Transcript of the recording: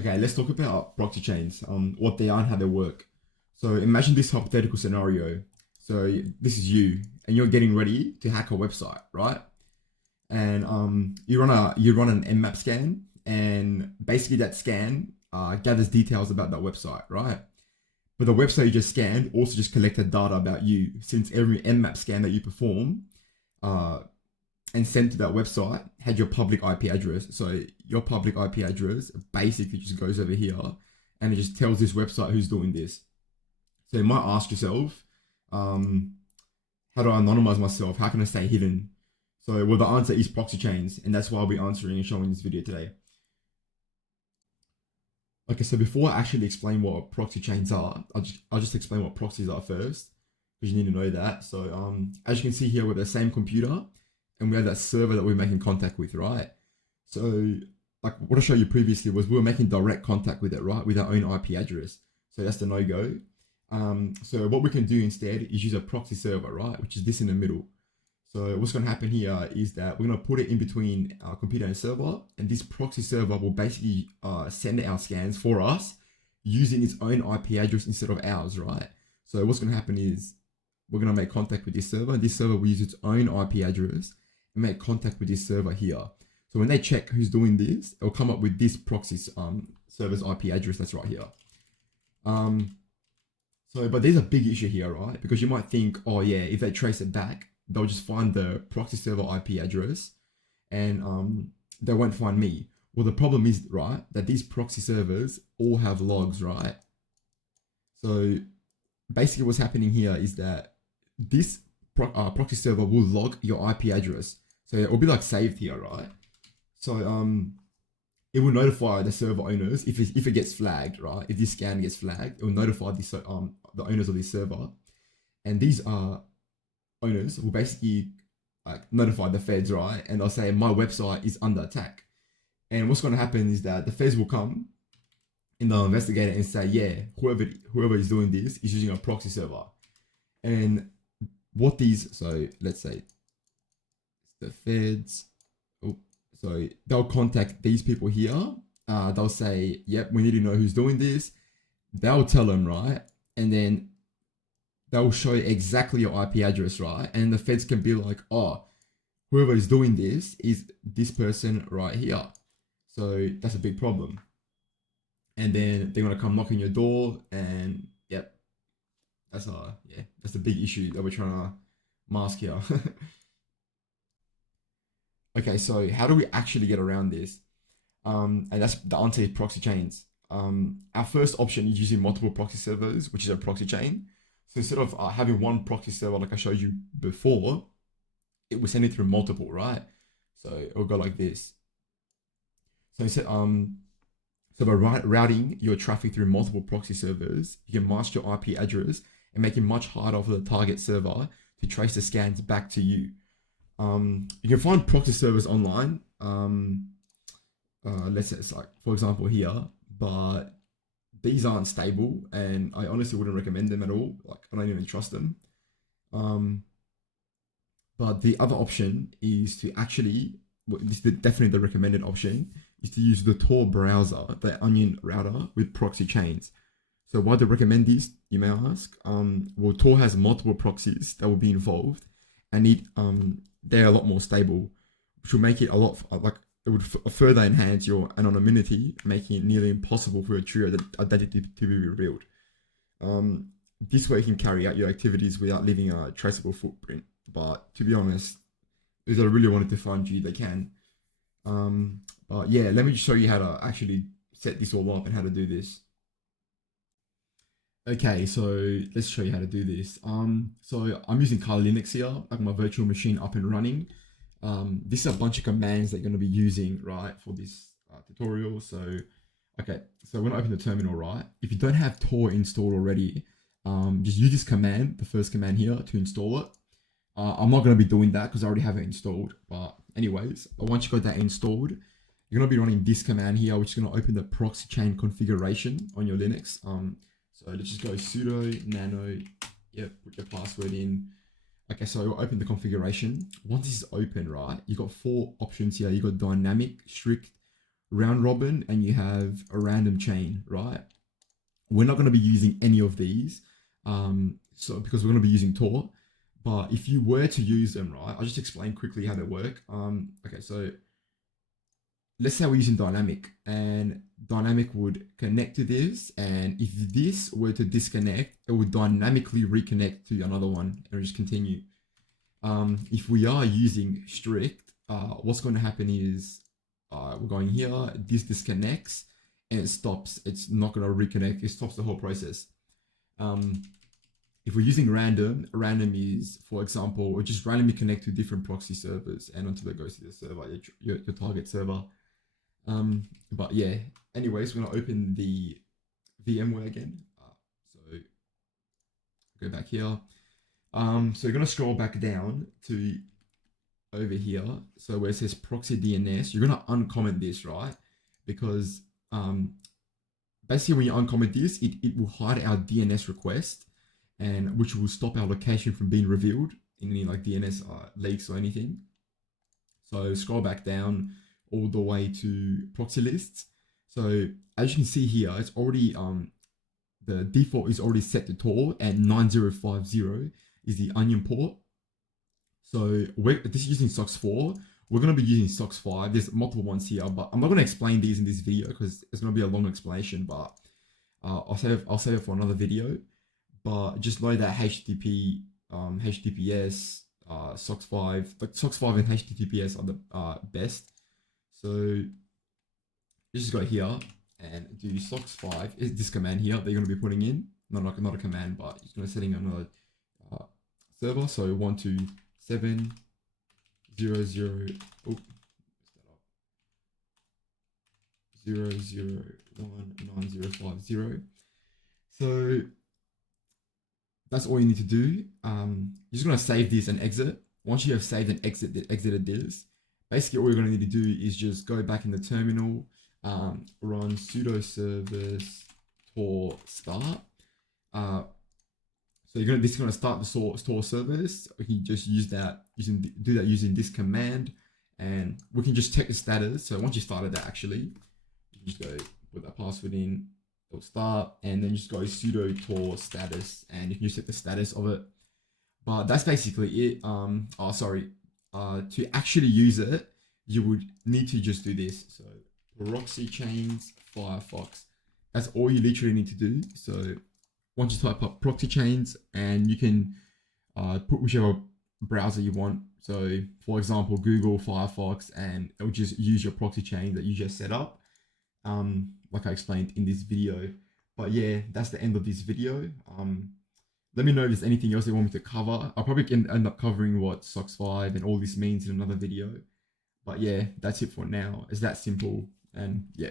Okay, let's talk about proxy chains, what they are and how they work. So imagine this hypothetical scenario. So this is you, and you're getting ready to hack a website, right? And you run an Nmap scan, and basically that scan gathers details about that website, right? But the website you just scanned also just collected data about you, since every Nmap scan that you perform uh, and sent to that website had your public IP address. So your public IP address basically just goes over here and it just tells this website who's doing this. So you might ask yourself, um, how do I anonymize myself? How can I stay hidden? So, well, the answer is proxy chains, and that's why I'll be answering and showing this video today. Okay, so before I actually explain what proxy chains are, I'll just explain what proxies are first, because you need to know that. So, as you can see here, we're the same computer, and we have that server that we're making contact with, right? So, like what I showed you previously was we were making direct contact with it, right, with our own IP address. So that's the no-go. So what we can do instead is use a proxy server, right, which is this in the middle. So what's going to happen here is that we're going to put it in between our computer and server, and this proxy server will basically send out scans for us using its own IP address instead of ours, right? So what's going to happen is we're going to make contact with this server, and this server will use its own IP address and make contact with this server here. So when they check who's doing this, it'll come up with this proxy server's IP address that's right here. But there's a big issue here, right? Because you might think, oh yeah, if they trace it back, they'll just find the proxy server IP address and they won't find me. Well, the problem is, right, that these proxy servers all have logs, right? So basically what's happening here is that this proxy server will log your IP address. So it will be like saved here, right? So it will notify the server owners if it gets flagged, right? If this scan gets flagged, it will notify the owners of this server, and these owners will basically notify the feds, right? And they'll say my website is under attack. And what's going to happen is that the feds will come and they'll investigate it and say, yeah, whoever is doing this is using a proxy server. And what these, so let's say the feds. So they'll contact these people here. They'll say, yep, we need to know who's doing this. They'll tell them, right? And then they'll show exactly your IP address, right? And the feds can be like, oh, whoever is doing this is this person right here. So that's a big problem. And then they're going to come knock on your door and yep, that's a big issue that we're trying to mask here. Okay, so how do we actually get around this? And that's the answer is proxy chains. Our first option is using multiple proxy servers, which is a proxy chain. So instead of having one proxy server like I showed you before, it will send it through multiple, right? So it will go like this. So instead, so by routing your traffic through multiple proxy servers, you can mask your IP address and make it much harder for the target server to trace the scans back to you. You can find proxy servers online. Let's say it's like, for example, here, but these aren't stable, and I honestly wouldn't recommend them at all. Like, I don't even trust them. But the other option is to actually, this is definitely the recommended option, is to use the TOR browser, the Onion router with proxy chains. So why do I recommend this, you may ask? Well, Tor has multiple proxies that will be involved, and they're a lot more stable, which will make it a lot it would further enhance your anonymity, making it nearly impossible for a true identity to be revealed. This way you can carry out your activities without leaving a traceable footprint. But to be honest, if they really wanted to find you, they can. But yeah, let me just show you how to actually set this all up and how to do this. Okay, so let's show you how to do this. So I'm using Kali Linux here, like my virtual machine up and running. This is a bunch of commands that you're going to be using, right, for this tutorial. So, okay, so when I open the terminal, right, if you don't have Tor installed already, just use this command, the first command here, to install it. I'm not going to be doing that because I already have it installed. But anyways, once you got that installed, you're going to be running this command here, which is going to open the proxy chain configuration on your Linux. So let's just go sudo nano, yep, put your password in. Okay, so we'll open the configuration. Once this is open, right, you got 4 options here. You got dynamic, strict, round robin, and you have a random chain, right? We're not going to be using any of these, so because we're going to be using TOR. But if you were to use them, right, I'll just explain quickly how they work. Okay, so let's say we're using dynamic, and dynamic would connect to this, and if this were to disconnect, it would dynamically reconnect to another one and just continue. If we are using strict, what's going to happen is we're going here, this disconnects, and it stops. It's not going to reconnect. It stops the whole process. If we're using random, random is, for example, or just randomly connect to different proxy servers, and until it goes to the server, your target server. But yeah, anyways, we're gonna open the VMware again. So go back here. So you're gonna scroll back down to over here. So where it says proxy DNS, you're gonna uncomment this, right? Because basically when you uncomment this, it will hide our DNS request, and which will stop our location from being revealed in any like DNS leaks or anything. So scroll back down all the way to proxy lists. So as you can see here, it's already the default is already set to Tor, and 9050 is the onion port. So this is using SOCKS 4. We're going to be using SOCKS 5. There's multiple ones here, but I'm not going to explain these in this video because it's going to be a long explanation. But I'll save it for another video. But just know that HTTP, HTTPS, SOCKS 5, like SOCKS 5 and HTTPS are the best. So just go here and do SOCKS 5. Is this command here that you're going to be putting in? Not a command, but it's going to setting another server. So 127.0.0. Oh, 0.0.1.9050. So that's all you need to do. You're just going to save this and exit. Once you have saved and exited this, basically all you're going to need to do is just go back in the terminal, run sudo service tor start. So this is going to start the tor service. We can just do that using this command, and we can just check the status. So once you started that, actually, you just go put that password in. It'll start, and then just go sudo tor status, and you can just set the status of it. But that's basically it. To actually use it, you would need to just do this. So Proxychains Firefox. That's all you literally need to do. So once you type up Proxychains, and you can put whichever browser you want. So for example, Google, Firefox, and it'll just use your proxy chain that you just set up. Like I explained in this video. But yeah, that's the end of this video. Let me know if there's anything else you want me to cover. I'll probably end up covering what SOCKS 5 and all this means in another video. But yeah, that's it for now. It's that simple. And yeah.